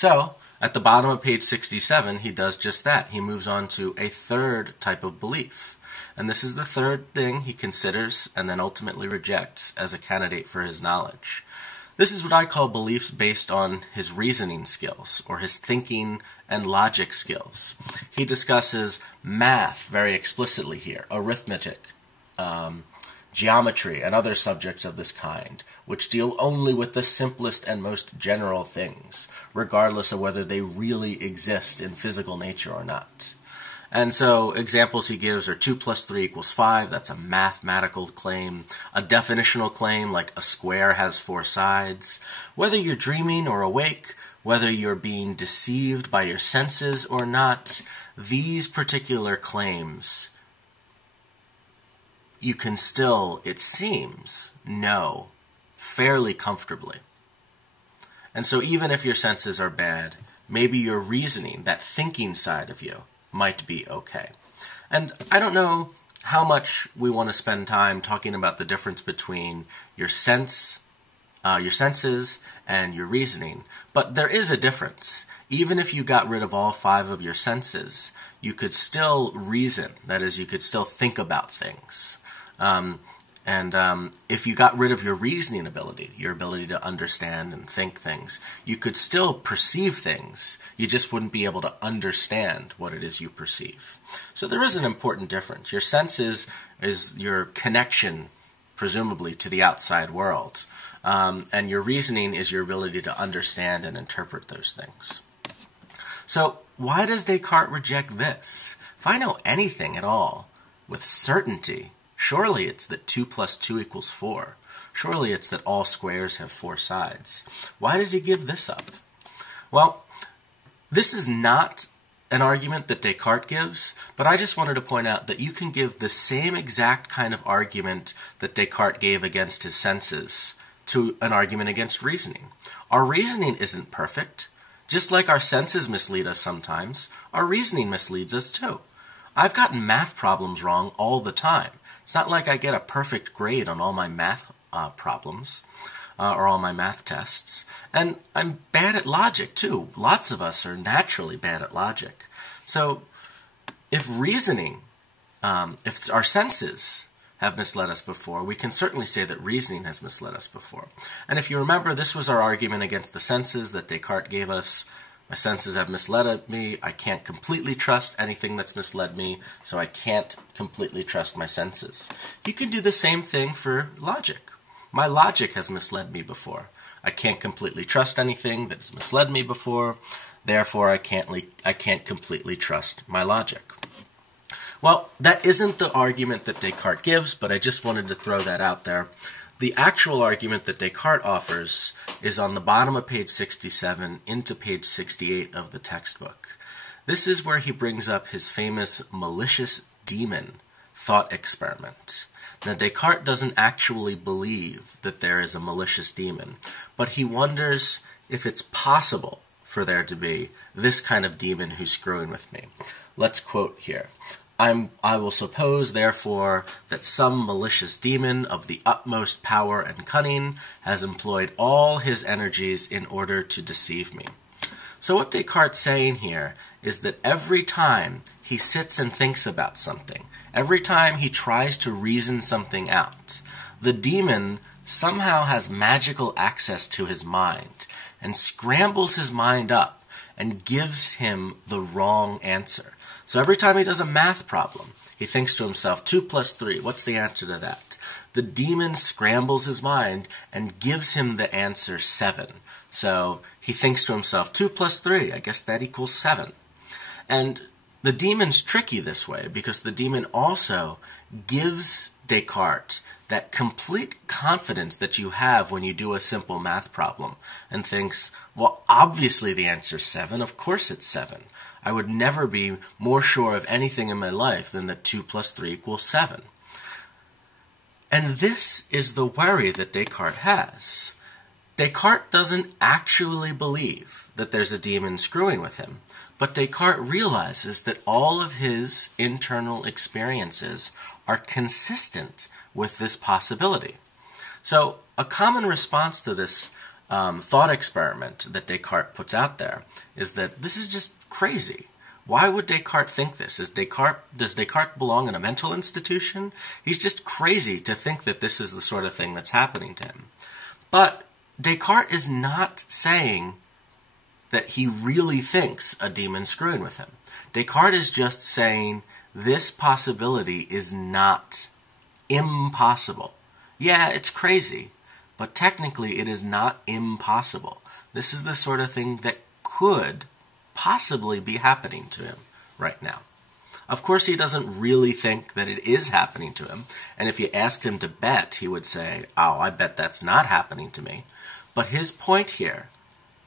So, at the bottom of page 67, he does just that. He moves on to a third type of belief. And this is the third thing he considers and then ultimately rejects as a candidate for his knowledge. This is what I call beliefs based on his reasoning skills, or his thinking and logic skills. He discusses math very explicitly here, arithmetic, geometry, and other subjects of this kind, which deal only with the simplest and most general things, regardless of whether they really exist in physical nature or not. And so examples he gives are 2 plus 3 equals 5. That's a mathematical claim. A definitional claim like a square has 4 sides. Whether you're dreaming or awake, whether you're being deceived by your senses or not, these particular claims you can still, it seems, know fairly comfortably. And so even if your senses are bad, maybe your reasoning, that thinking side of you, might be okay. And I don't know how much we want to spend time talking about the difference between your senses and your reasoning, but there is a difference. Even if you got rid of all 5 of your senses, you could still reason. That is, you could still think about things. If you got rid of your reasoning ability, your ability to understand and think things, you could still perceive things. You just wouldn't be able to understand what it is you perceive. So there is an important difference. Your senses is your connection, presumably, to the outside world. And your reasoning is your ability to understand and interpret those things. So why does Descartes reject this? If I know anything at all with certainty, surely it's that 2 plus 2 equals 4. Surely it's that all squares have 4 sides. Why does he give this up? Well, this is not an argument that Descartes gives, but I just wanted to point out that you can give the same exact kind of argument that Descartes gave against his senses to an argument against reasoning. Our reasoning isn't perfect. Just like our senses mislead us sometimes, our reasoning misleads us too. I've gotten math problems wrong all the time. It's not like I get a perfect grade on all my math problems or all my math tests. And I'm bad at logic too. Lots of us are naturally bad at logic. So if reasoning, if our senses have misled us before, we can certainly say that reasoning has misled us before. And if you remember, this was our argument against the senses that Descartes gave us. My senses have misled me. I can't completely trust anything that's misled me, so I can't completely trust my senses. You can do the same thing for logic. My logic has misled me before. I can't completely trust anything that has misled me before. Therefore, I can't completely trust my logic. Well, that isn't the argument that Descartes gives, but I just wanted to throw that out there. The actual argument that Descartes offers is on the bottom of page 67 into page 68 of the textbook. This is where he brings up his famous malicious demon thought experiment. Now, Descartes doesn't actually believe that there is a malicious demon, but he wonders if it's possible for there to be this kind of demon who's screwing with me. Let's quote here. I will suppose, therefore, that some malicious demon of the utmost power and cunning has employed all his energies in order to deceive me. So what Descartes is saying here is that every time he sits and thinks about something, every time he tries to reason something out, the demon somehow has magical access to his mind and scrambles his mind up and gives him the wrong answer. So every time he does a math problem, he thinks to himself, 2 plus 3, what's the answer to that? The demon scrambles his mind and gives him the answer 7. So he thinks to himself, 2 plus 3, I guess that equals 7. And the demon's tricky this way because the demon also gives Descartes that complete confidence that you have when you do a simple math problem and thinks, well, obviously the answer's 7, of course it's 7. I would never be more sure of anything in my life than that 2 plus 3 equals 7. And this is the worry that Descartes has. Descartes doesn't actually believe that there's a demon screwing with him, but Descartes realizes that all of his internal experiences are consistent with this possibility. So a common response to this thought experiment that Descartes puts out there is that this is just crazy. Why would Descartes think this? Does Descartes belong in a mental institution? He's just crazy to think that this is the sort of thing that's happening to him. But Descartes is not saying that he really thinks a demon's screwing with him. Descartes is just saying this possibility is not impossible. Yeah, it's crazy, but technically it is not impossible. This is the sort of thing that could possibly be happening to him right now. Of course, he doesn't really think that it is happening to him, and if you asked him to bet, he would say, oh, I bet that's not happening to me. But his point here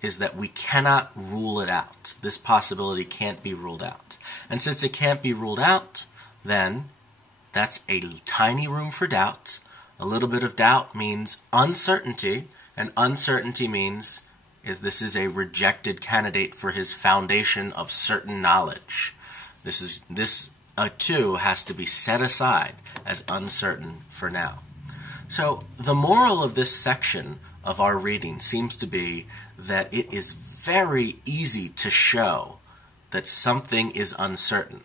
is that we cannot rule it out. This possibility can't be ruled out. And since it can't be ruled out, then that's a tiny room for doubt. A little bit of doubt means uncertainty, and uncertainty means if this is a rejected candidate for his foundation of certain knowledge. This too has to be set aside as uncertain for now. So the moral of this section of our reading seems to be that it is very easy to show that something is uncertain.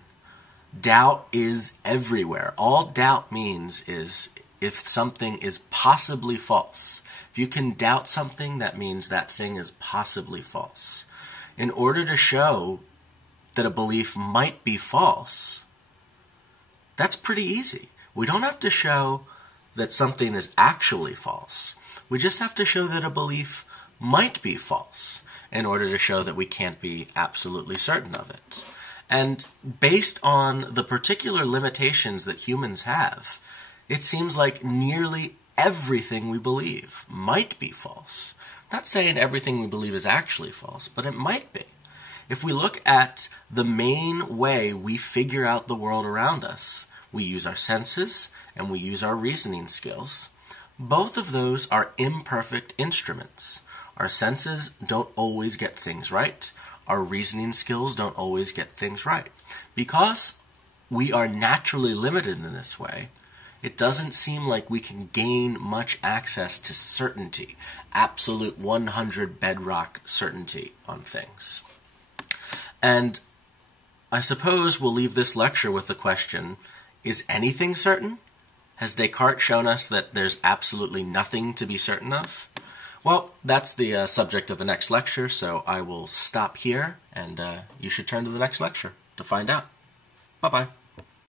Doubt is everywhere. All doubt means is if something is possibly false. If you can doubt something, that means that thing is possibly false. In order to show that a belief might be false, that's pretty easy. We don't have to show that something is actually false. We just have to show that a belief might be false in order to show that we can't be absolutely certain of it. And based on the particular limitations that humans have, it seems like nearly everything we believe might be false. I'm not saying everything we believe is actually false, but it might be. If we look at the main way we figure out the world around us, we use our senses and we use our reasoning skills. Both of those are imperfect instruments. Our senses don't always get things right. Our reasoning skills don't always get things right. Because we are naturally limited in this way, it doesn't seem like we can gain much access to certainty, absolute 100 bedrock certainty on things. And I suppose we'll leave this lecture with the question, is anything certain? Has Descartes shown us that there's absolutely nothing to be certain of? Well, that's the subject of the next lecture, so I will stop here, and you should turn to the next lecture to find out. Bye-bye.